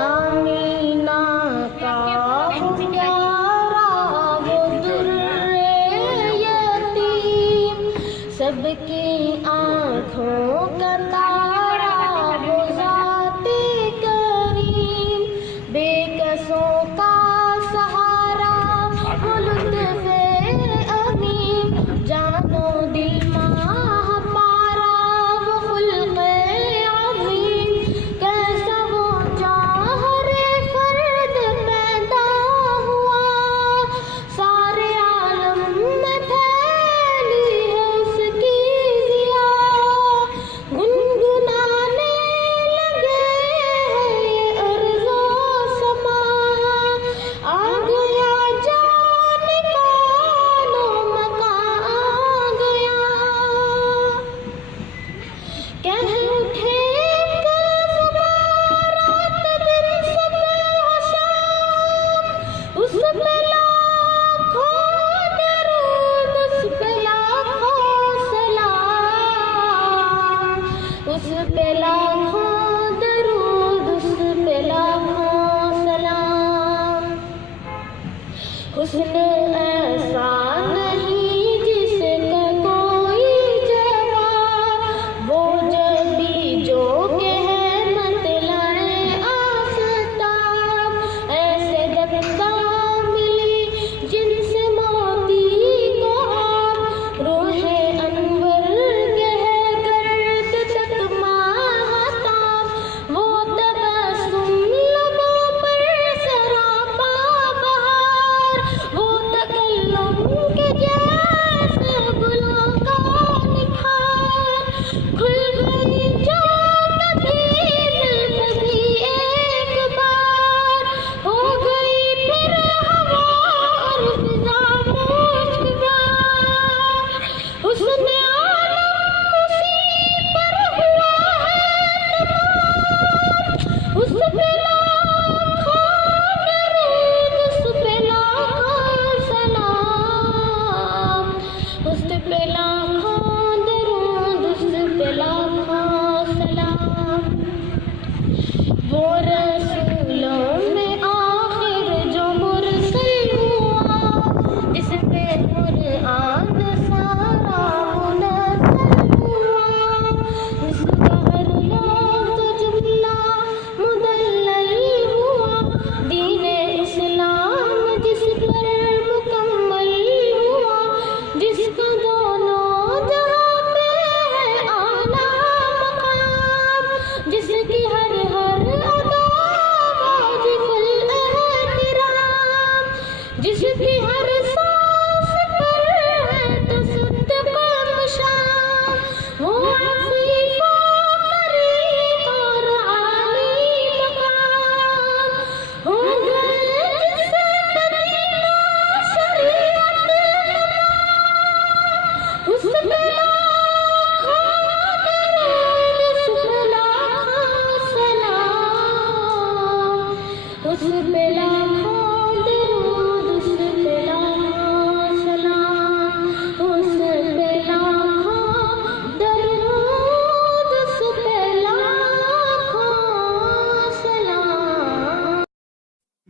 Amina का प्यारा वो दुर्रे यतीम सबकी आँखों का तारा वो ज़ाते करीम बेकसों का सहारा वो लुत्फ़े अमीन जानो दिल माह पारा वो खुल्क़े अज़ीम कैसा वो चाहरे फर्द पैदा हुआ सारे आलम में फैली है उसकी ज़िया गुनगुनाने लगे हैं ये अर्ज़ो समा आ गया जाने कानो मका आ गया कह उठे रात दिन सब शाम उस पे लाखों दरूद उस पे लाखों सलाम उस पे लाखों दरूद उस पे लाखों सलाम हुस्न ऐसा नहीं जिसका कोई जवाब वो जबी जो के है मतलाए आफताब ऐसे दबका मिली जिनसे मोती को आप रूहे अनवर के है गर्द तक माहताब वो तबस्सुम लबों पर सरापा बहार वो तकल्लुम के जैसे गुलों का निखार खुल गई जो कभी जुल्फ़ भी एक बार हो गई फिर हवा और फिज़ा मुश्किबार हुस्न आलम उसी पर हुआ है उस पे लाखों दरूद उस पे लाखों सलाम उस पे लाखों दरूद उस पे लाखों सलाम वो रसूलों में आखिर जो मुरसल हुआ जिस पे कुरान सारा मुनज़्ज़ल हुआ जिसका हर लफ्ज़ जुमला मुदल्लल हुआ दीन-ए इस्लाम जिस पर मुकम्मल हुआ जिसका दोनों जहां पे है आला मकाम जिसकी हर अदा वाजिबुल एहतराम जिसकी हर सांस पर है तसद्दुक़ शाम वो अफ़ीफ़ करीम और आली मकाम हो गए जिससे मदीना शरीयत उस पे लाखों दरूद उस पे लाखों सलाम उस पे लाखों दरूद उस पे लाखों सलाम उस पे लाखों दरूद उस पे लाखों सलाम